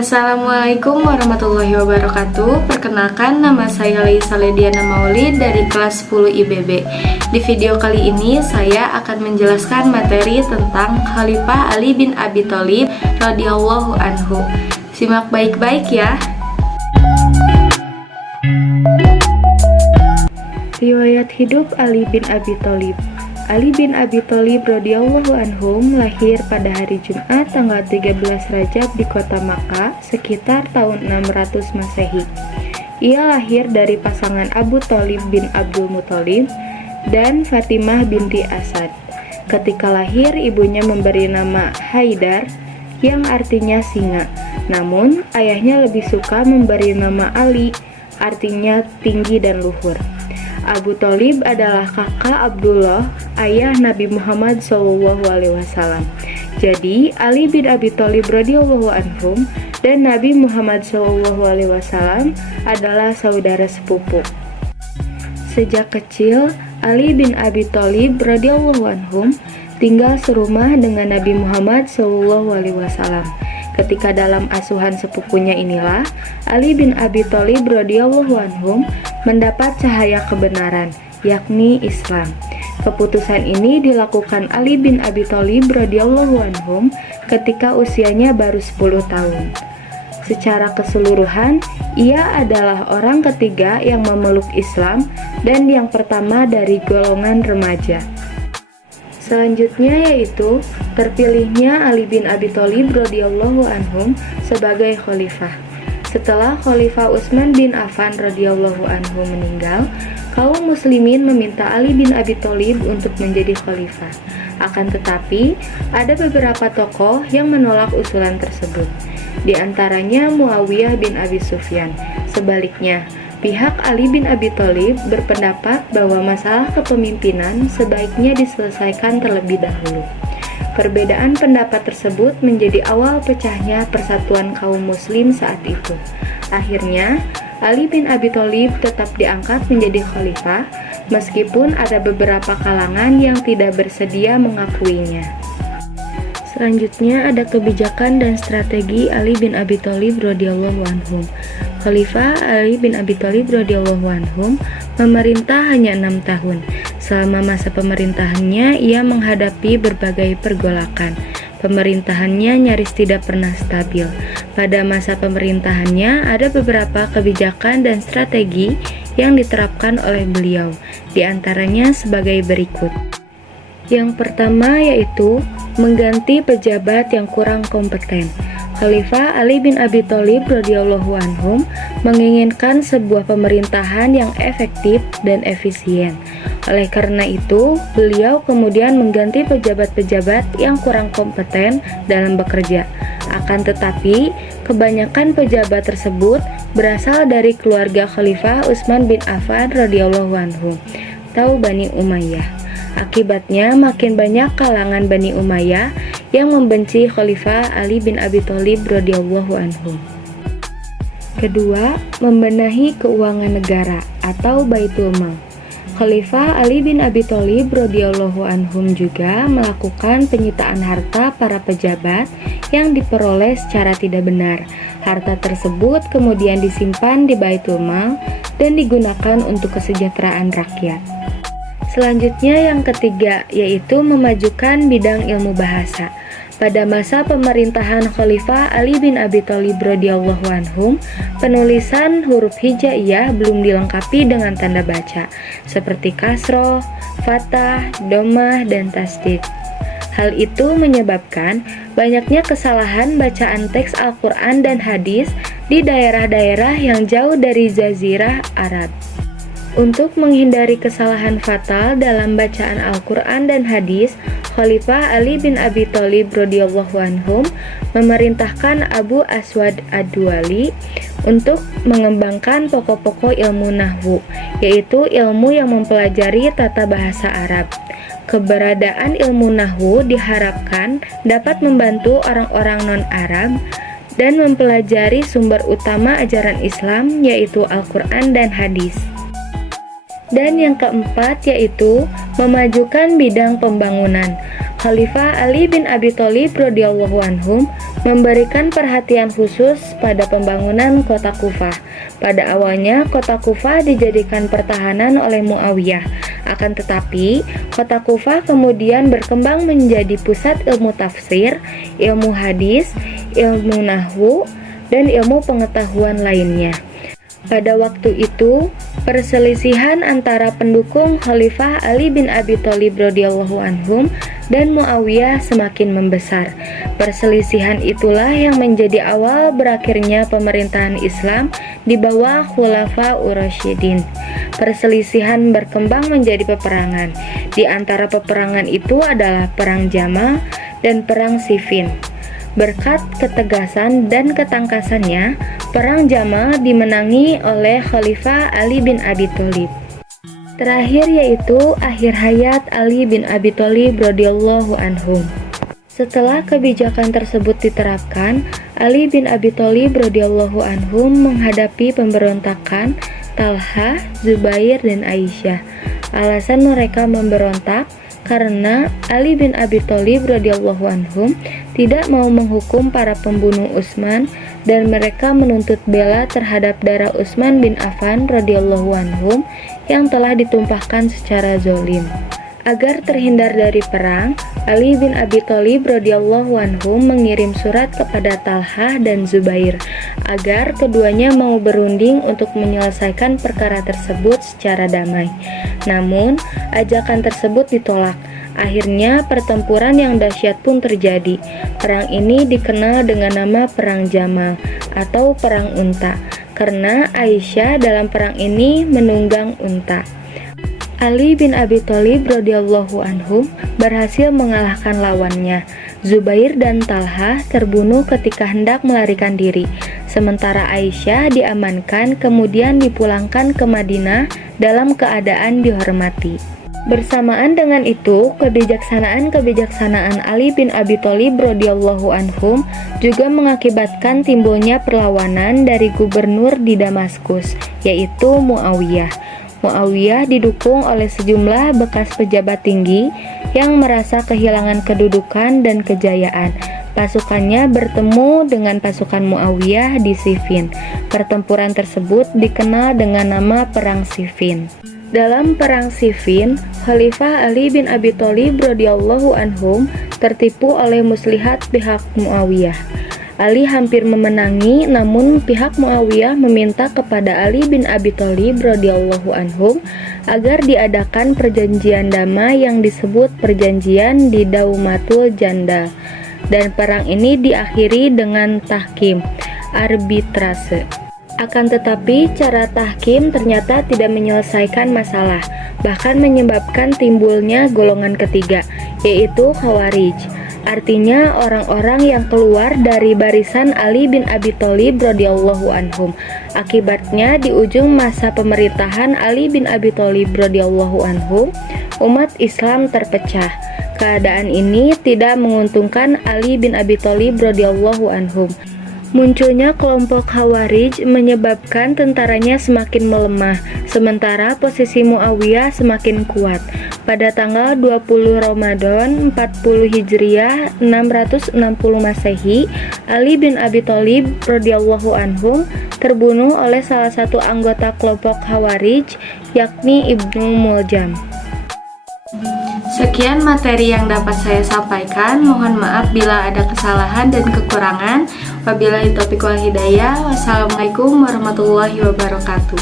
Assalamualaikum warahmatullahi wabarakatuh. Perkenalkan, nama saya Laisa Lediana Maulid dari kelas 10 IBB. Di video kali ini saya akan menjelaskan materi tentang Khalifah Ali bin Abi Thalib radhiyallahu anhu. Simak baik-baik ya. Riwayat hidup Ali bin Abi Thalib. Ali bin Abi Thalib radhiyallahu anhum lahir pada hari Jumat tanggal 13 Rajab di kota Makkah sekitar tahun 600 Masehi. Ia lahir dari pasangan Abu Thalib bin Abdul Muthalib dan Fatimah binti Asad. Ketika lahir, ibunya memberi nama Haidar yang artinya singa. Namun, ayahnya lebih suka memberi nama Ali, artinya tinggi dan luhur. Abu Thalib adalah kakak Abdullah, ayah Nabi Muhammad SAW. Jadi, Ali bin Abi Thalib radhiyallahu anhum dan Nabi Muhammad SAW adalah saudara sepupu. Sejak kecil, Ali bin Abi Thalib radhiyallahu anhum tinggal serumah dengan Nabi Muhammad SAW. Ketika dalam asuhan sepupunya inilah, Ali bin Abi Thalib radhiyallahu anhum mendapat cahaya kebenaran, yakni Islam. Keputusan ini dilakukan Ali bin Abi Thalib radhiyallahu anhum ketika usianya baru 10 tahun. Secara keseluruhan, ia adalah orang ketiga yang memeluk Islam dan yang pertama dari golongan remaja. Selanjutnya yaitu terpilihnya Ali bin Abi Thalib radhiyallahu anhum sebagai khalifah. Setelah Khalifah Utsman bin Affan radhiyallahu anhu meninggal, kaum muslimin meminta Ali bin Abi Thalib untuk menjadi khalifah. Akan tetapi, ada beberapa tokoh yang menolak usulan tersebut. Di antaranya Muawiyah bin Abi Sufyan. Sebaliknya, pihak Ali bin Abi Thalib berpendapat bahwa masalah kepemimpinan sebaiknya diselesaikan terlebih dahulu. Perbedaan pendapat tersebut menjadi awal pecahnya persatuan kaum muslim saat itu. Akhirnya, Ali bin Abi Thalib tetap diangkat menjadi khalifah, meskipun ada beberapa kalangan yang tidak bersedia mengakuinya. Selanjutnya ada kebijakan dan strategi Ali bin Abi Thalib radhiyallahu anhum. Khalifah Ali bin Abi Thalib radhiyallahu anhum memerintah hanya 6 tahun. Selama masa pemerintahannya, ia menghadapi berbagai pergolakan. Pemerintahannya nyaris tidak pernah stabil. Pada masa pemerintahannya, ada beberapa kebijakan dan strategi yang diterapkan oleh beliau, di antaranya sebagai berikut. Yang pertama yaitu mengganti pejabat yang kurang kompeten. Khalifah Ali bin Abi Thalib radhiyallahu anhum menginginkan sebuah pemerintahan yang efektif dan efisien. Oleh karena itu, beliau kemudian mengganti pejabat-pejabat yang kurang kompeten dalam bekerja. Akan tetapi, kebanyakan pejabat tersebut berasal dari keluarga Khalifah Utsman bin Affan radhiyallahu anhu atau Bani Umayyah. Akibatnya, makin banyak kalangan Bani Umayyah yang membenci Khalifah Ali bin Abi Thalib radhiyallahu anhu. Kedua, membenahi keuangan negara atau Baitul Mal. Khalifah Ali bin Abi Thalib radhiyallahu anhum juga melakukan penyitaan harta para pejabat yang diperoleh secara tidak benar. Harta tersebut kemudian disimpan di Baitul Mal dan digunakan untuk kesejahteraan rakyat. Selanjutnya yang ketiga yaitu memajukan bidang ilmu bahasa. Pada masa pemerintahan Khalifah Ali bin Abi Thalib radhiyallahu anhum, penulisan huruf hijaiyah belum dilengkapi dengan tanda baca seperti kasroh, fathah, dhammah, dan tasdid. Hal itu menyebabkan banyaknya kesalahan bacaan teks Al-Quran dan hadis di daerah-daerah yang jauh dari Jazirah Arab. Untuk menghindari kesalahan fatal dalam bacaan Al-Quran dan hadis, Khalifah Ali bin Abi Thalib radhiyallahu anhum memerintahkan Abu Aswad Ad-Duwali untuk mengembangkan pokok-pokok ilmu nahwu, yaitu ilmu yang mempelajari tata bahasa Arab. Keberadaan ilmu nahwu diharapkan dapat membantu orang-orang non-Arab dan mempelajari sumber utama ajaran Islam, yaitu Al-Quran dan hadis. Dan yang keempat yaitu memajukan bidang pembangunan. Khalifah Ali bin Abi Thalib radhiyallahu anhum memberikan perhatian khusus pada pembangunan kota Kufah. Pada awalnya kota Kufah dijadikan pertahanan oleh Muawiyah. Akan tetapi, kota Kufah kemudian berkembang menjadi pusat ilmu tafsir, ilmu hadis, ilmu nahwu, dan ilmu pengetahuan lainnya. Pada waktu itu, perselisihan antara pendukung Khalifah Ali bin Abi Thalib radhiyallahu anhum dan Muawiyah semakin membesar. Perselisihan itulah yang menjadi awal berakhirnya pemerintahan Islam di bawah Khulafaur Rasyidin. Perselisihan berkembang menjadi peperangan. Di antara peperangan itu adalah Perang Jamal dan Perang Siffin. Berkat ketegasan dan ketangkasannya, Perang Jamal dimenangi oleh Khalifah Ali bin Abi Thalib. Terakhir yaitu akhir hayat Ali bin Abi Thalib radhiyallahu anhum. Setelah kebijakan tersebut diterapkan, Ali bin Abi Thalib radhiyallahu anhum menghadapi pemberontakan Talha, Zubair, dan Aisyah. Alasan mereka memberontak karena Ali bin Abi Thalib radhiyallahu anhum tidak mau menghukum para pembunuh Utsman dan mereka menuntut bela terhadap darah Utsman bin Affan radhiyallahu anhum yang telah ditumpahkan secara zalim. Agar terhindar dari perang, Ali bin Abi Thalib radhiyallahu anhum mengirim surat kepada Talha dan Zubair agar keduanya mau berunding untuk menyelesaikan perkara tersebut secara damai. Namun, ajakan tersebut ditolak. Akhirnya, pertempuran yang dahsyat pun terjadi. Perang ini dikenal dengan nama Perang Jamal atau Perang Unta, karena Aisyah dalam perang ini menunggang unta. Ali bin Abi Thalib radhiyallahu anhum berhasil mengalahkan lawannya. Zubair dan Talha terbunuh ketika hendak melarikan diri, sementara Aisyah diamankan kemudian dipulangkan ke Madinah dalam keadaan dihormati. Bersamaan dengan itu, kebijaksanaan Ali bin Abi Thalib radhiyallahu anhum juga mengakibatkan timbulnya perlawanan dari gubernur di Damaskus, yaitu Muawiyah. Muawiyah didukung oleh sejumlah bekas pejabat tinggi yang merasa kehilangan kedudukan dan kejayaan. Pasukannya bertemu dengan pasukan Muawiyah di Siffin. Pertempuran tersebut dikenal dengan nama Perang Siffin. Dalam Perang Siffin, Khalifah Ali bin Abi Thalib radhiyallahu anhum tertipu oleh muslihat pihak Muawiyah. Ali hampir memenangi, namun pihak Muawiyah meminta kepada Ali bin Abi Thalib radhiyallahu anhum agar diadakan perjanjian damai yang disebut perjanjian di Daumatul Jandal, dan perang ini diakhiri dengan tahkim, arbitrase. Akan tetapi cara tahkim ternyata tidak menyelesaikan masalah, bahkan menyebabkan timbulnya golongan ketiga, yaitu Khawarij. Artinya orang-orang yang keluar dari barisan Ali bin Abi Thalib radhiyallahu anhum. Akibatnya di ujung masa pemerintahan Ali bin Abi Thalib radhiyallahu anhum, umat Islam terpecah. Keadaan ini tidak menguntungkan Ali bin Abi Thalib radhiyallahu anhum. Munculnya kelompok Khawarij menyebabkan tentaranya semakin melemah, sementara posisi Muawiyah semakin kuat. Pada tanggal 20 Ramadan 40 Hijriah 660 Masehi, Ali bin Abi Thalib radhiyallahu anhum terbunuh oleh salah satu anggota kelompok Khawarij, yakni Ibnu Muljam. Sekian materi yang dapat saya sampaikan. Mohon maaf bila ada kesalahan dan kekurangan. Wabillahi taufiq wal hidayah. Wassalamualaikum warahmatullahi wabarakatuh.